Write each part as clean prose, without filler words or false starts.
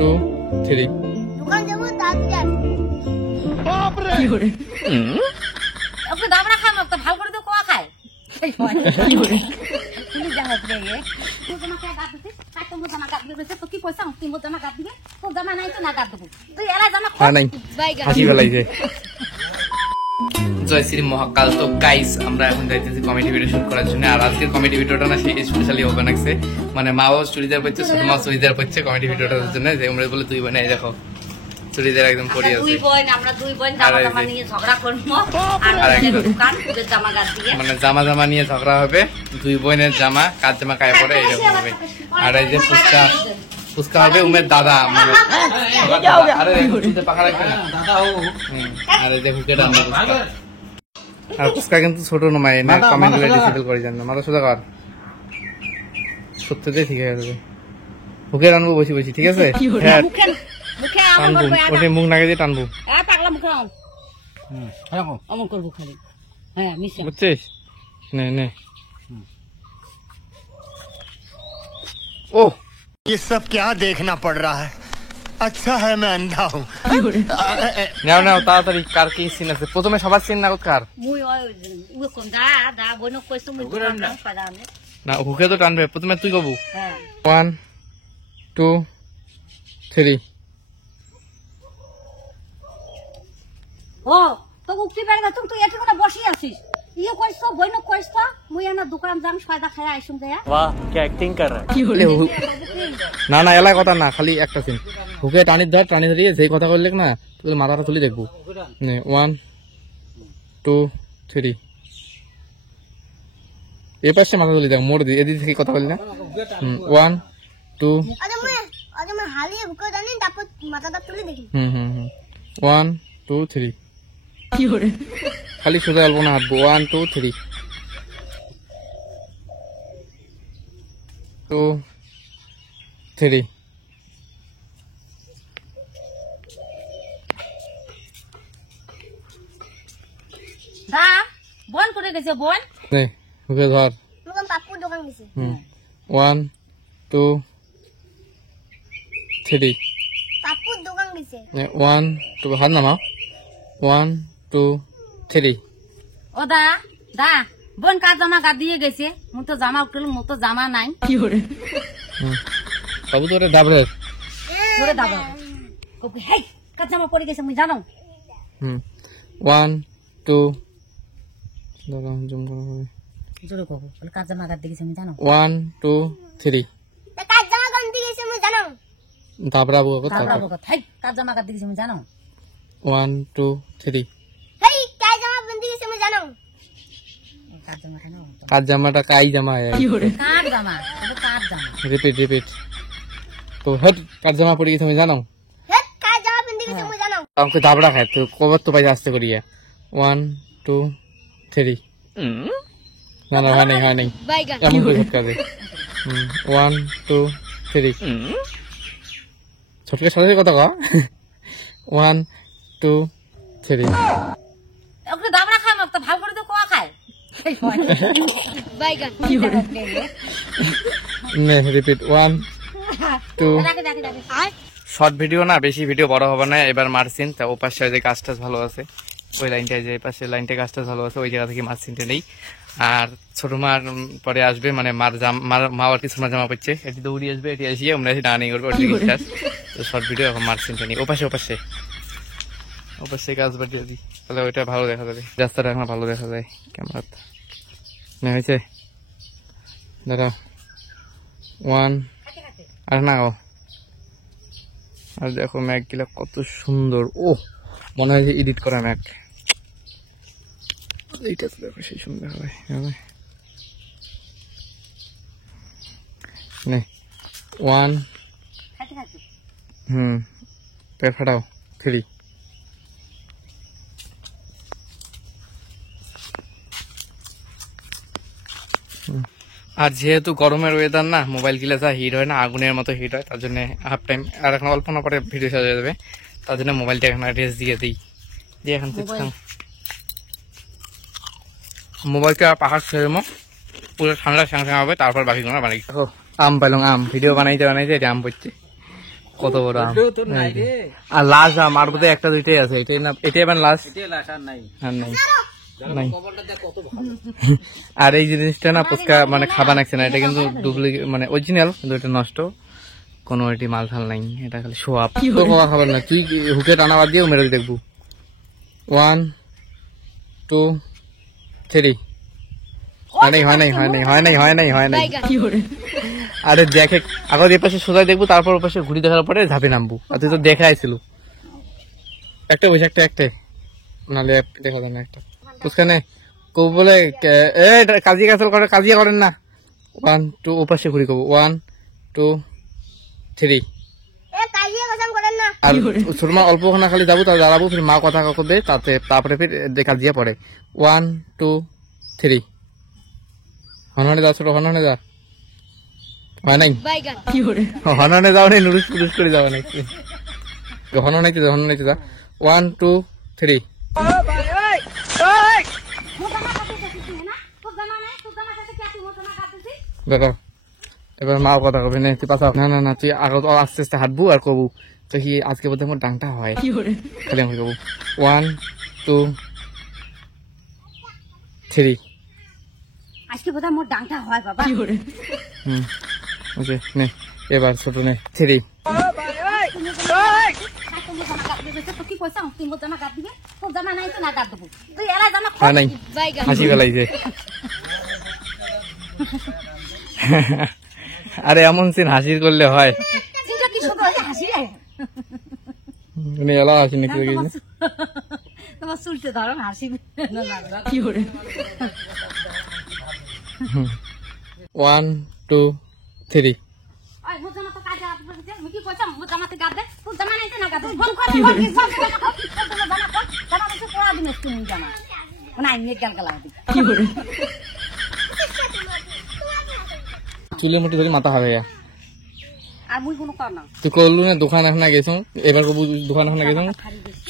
2 3 দোকান যাবো তাড়াতাড়ি বাপরে কি করে ওকে দাবড়া খাম তো ভালো করে তো কোয়া খায় এই হয় কি করে তুমি জানো রে তুই তোমাকে গাদ দিতে তাই তুমি জামা গাদ দিবে তো কি কইছাও তুই মো জামা গাদ দিবে তো জামা নাই তো না গাদ দেব তুই এলা জামা হ্যাঁ নাই বাইগা হাসি ফেলাইছে জয় শ্রী মহাকাল। তো গাইস আমরা এখন যাইতেছি কমেডি ভিডিও শুট করার জন্য। আর আজকের কমেডি ভিডিওটা না সেই স্পেশালি ওপেন আছে, মানে মাও চুড়িদার পরছে, ছোট মা চুড়িদার পরছে কমেডি ভিডিওটার জন্য। যে আমরা বলে দুই বোন, এই দেখো চুড়িদার একদম পরে আছে। আমরা দুই বোন জামা নিয়ে ঝগড়া করব আর দোকান ওদের জামা গাদ দিয়ে মানে জামা নিয়ে ঝগড়া হবে, দুই বোনের জামা কার জামা কায় পরে এইরকম হবে। আর এই যে ফুচকা হবে উমের দাদা, মানে আরে চুলতে পাখা রাখবে না আর এই যে হুকে রান্না ফুচকা। আর ফুচকা কিন্তু ছোট নয় না, কমেন্ট করে ডিসেবল করে জানো মাথা সোজা কর, সত্যি ঠিক হয়ে যাবে। হুকে রানবো বসি বসি, ঠিক আছে? হ্যাঁ মুখে টানবো, ওটা মুখ নাকে দিয়ে টানবো। পাগলা মুখে অমন করবো খালি। হ্যাঁ মিশে বুঝছিস? নে নে ও ये सब क्या देखना पड़ रहा है। अच्छा है मैं अंधा हूँ। নাও নাও তাড়াতাড়ি, কার কি সিন আছে? প্রথমে সবার সিন না কার মুই ওই কোন দা বইন কইছো মুই দোকান নাম পাদামে না, হুকে তো টানবে। প্রথমে তুই কবু হ্যাঁ 1 2 3 ও তো উক্তি পারে না, তুই এত করে বসি আছিস। ইয়ে কইছো বইন কইছো মুই না দোকান যাম ফায়দা খায়া আইসুম দেয়া। वाह क्या एक्टिंग कर रहा है। কি হলে না না এলা কথা না, খালি একটা সিন। হুকে টানি ধরিয়ে যেই কথা বললে না তোর মাথাটা তুলি দেখবো। 1 2 3 এই পাশে মাথা তুলি দেখ, মোড় দিয়ে এদিক থেকে কথা বললি না। 1 2 আজ আমি হালিয়ে হুকে জানি, তারপর মাথাটা তুলে দেখি। 1 2 3 কি করে খালি সোজা অল্প না হাঁটবো। 1 2 3 2 3 দা বল করে গেছে বল। নে হুকে ধর। দোকান পাপ্পুর দোকান গেছে। 1 2 3 পাপ্পুর দোকান গেছে। 1 2 হাত নামা। 1 2 3 ও দা বোন কার জামা গাদ দিয়ে গেছে, মু তো জামা উঠল, মু তো জামা নাই। কি করে বাবু তোরে ডাবরে ধরে দাবা ওকে হেই কার জামা পরে গেছে মুই জানো। 1 2 দাঁড়া জুম করে জোরে কব বলে কার জামা গাদ দিয়ে গেছে মুই জানো। 1 2 3 তা কাজ জামা গান দিয়ে গেছে আমি জানো। দাবরাবো কথা। তারপর বল হেই কার জামা গাদ দিয়ে গেছে মুই জানো। 1 2 3 হেই কাজ জামা বান্ধি গেছে আমি জানো। কার জামা কেন কাজ জামাটা কাই জামা কি করে কার জামা এটা কার জামা। রিপিট তো হেড কাজ জামা পরে গেছে আমি জানো। হেই কাজ জামা বান্ধি গেছে আমি জানো। আমাকে দাবড়া খায় তো কবর তো পাই আসতে করিয়া। 1 2 3 না না হয় নাই বাইগা এমন করে কাজে। 1 2 3 ছোটকে সাথে কথা কও। 1 2 3 ওকে দাবড়া খাম তো ভালো করে তো কোয়া খায় এই হয় বাইগা কি করে নে রিপিট 1 2 দেখে আয় শর্ট ভিডিও না, বেশি ভিডিও বড় হবে না। এবার মারসিন তা ও পাশে যে গাছটা ভালো আছে, ওই লাইনটায় যে পাশে লাইনটা গাছটা ভালো আছে, ওই জায়গা থেকে মারসিনটা নেই। আর ছোট মার পরে আসবে, মানে মা আর কি ছোট জামা পাচ্ছে, এটি দৌড়ি আসবে, এটি আসিয়ে আমরা এসে ডানি করবো। তো শর্ট ভিডিও এখন মারসিনটা নেই। ওপাশে গাছ বাড়িয়ে দিই, তাহলে ওইটা ভালো দেখা যাবে, রাস্তাটা এখন ভালো দেখা যায় ক্যামেরা না হয়েছে। দাঁড়া 1 আর না ও আর দেখো ম্যাক গুলা কত সুন্দর। ও মনে হয় যে এডিট করা ম্যাক, এইটা তো দেখো সেই সুন্দর হবে। নে 1 পেট ফাটাও 3 আর যেহেতু গরমের ওয়েদার না, মোবাইল গিলা যা হিট হয় না, আগুনের মতো হিট হয়, তার জন্য হাফ টাইম আর এখন অল্প না পরে ভিডিও সাজা যাবে, তার জন্য মোবাইলটা এখন রেস্ট দিয়ে দিই। দিয়ে এখন মোবাইলকে পাখা ছেড়ে পুরো ঠান্ডা সাংসাং হবে, তারপর বাকি কোনো বানাই। দেখো আম পাইলাম, আম ভিডিও বানাইতে এটা আম পড়ছে কত বড় আম আর লাস্ট আম আর বোধহয় একটা দুইটাই আছে এটাই না এটাই এবার লাস্ট আর নাই নাই আর এই জিনিসটা না পুচকা মানে খাবা নাকছে না এটা কিন্তু ডুপ্লিকেট মানে অরিজিনাল কিন্তু এটা নষ্ট কোনো এটি মাল ঠাল নাই এটা খালি শো আপ তো খাবার না তুই হুকে টানা বাদ দিয়ে মেরে দেখবো 1 2 3 হয় নাই আরে দেখে আগে এই পাশে সোজা দেখবো তারপর ওই পাশে ঘুরি দেখার পরে ঝাঁপে নামবো আর তুই তো দেখাইছিল একটা বসে একটা নাহলে দেখা যায় না একটা বুঝখানে কব বলে কাজিয়া করেন না 1 2 ও পাশে ঘুরি কব 1 2 3 আর ছোট মা অল্পখানা খালি যাবো তাহলে দাঁড়াবো ফির মা কথা কবে তারপরে ফির কাজিয়া পড়ে 1 2 3 হননে যাও ছোট হননে যা হয় নাই হননে যাও নাই নুরুস পুরুষ করে যাও নাকি হননাইতে যা 1 2 3 দেখো এবার মা কথা কবে না তুই পাশা না তুই আগে আস্তে আস্তে হাঁটবো আর কবু তো কি আজকে বোধহয় আমার ডাংটা হয় খালি আমি কবু 1 2 3 আজকে বোধহয় মোর ডাংটা হয় বাবা ওকে নে এবার ছোট নে 3 কি কইছা তুই মোর জামা কাট দিবে তোর জামা নাই তো না কাট দেবো তুই এরা জামা হয় নাই হাসি বেলাইছে আরে এমন সিন হাসির করলে হয় চিন্তা কি শুধু হাসি মানে এলা হাসি নাকি তোমার চুলতে ধরো হাসি কি করে 1 2 3 ওই মোর জামা তো কাটে আপনি কি কইছা মোর জামাতে কাট দে তোর জামা নাই তো না কাট বল করে বল কি সব জামা জামা তো পড়া দিন তুমি জামা না আমি গাল গালা কি করে চুলের মুঠি ধরে মাথা হারে আর মুই কোনো কর না তুই করলু না দোকান এখন গেছো এবার কবু দোকান এখন গেছো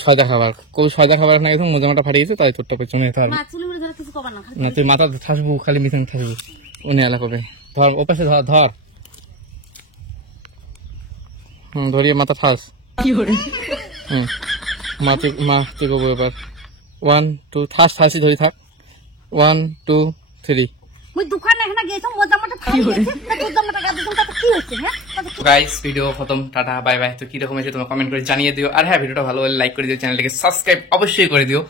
সয়দা খাবার কবু সয়দা খাবার এখন গেছো মোজামাটা ফাটিয়ে গেছে তাই তোরটা পেছনে যেতে হবে মা চুলের মধ্যে ধরে কিছু কবার না না তুই মাথা থাসবু খালি মিশন থাসবু উনি এলা করবে ধর ও পাশে ধর ধরিয়ে মাথা ঠাস কি করে মা তুই কবু এবার 1 2 থাসি ধরি থাক 1 2 3 মুই দোকানে এখন গেছো মোর জামাটা ফাটি গেছে তোর জামাটা কাট দিছস তাতে কি হইছে হ্যাঁ গাইস ভিডিও খতম টাটা বাই বাই তো কি রকম হয়েছে তোমরা কমেন্ট করে জানিয়ে দিও আর হ্যাঁ ভিডিওটা ভালো হলে লাইক করে দিও চ্যানেলটাকে সাবস্ক্রাইব অবশ্যই করে দিও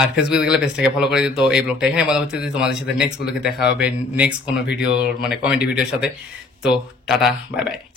আর ফেসবুকে গেলে পেজটাকে ফলো করে দিও তো এই ব্লগটা এখানে মনে হচ্ছে যে তোমাদের সাথে নেক্সট ব্লগে দেখা হবে নেক্সট কোনো ভিডিও মানে কমেডি ভিডিওর সাথে তো টাটা বাই বাই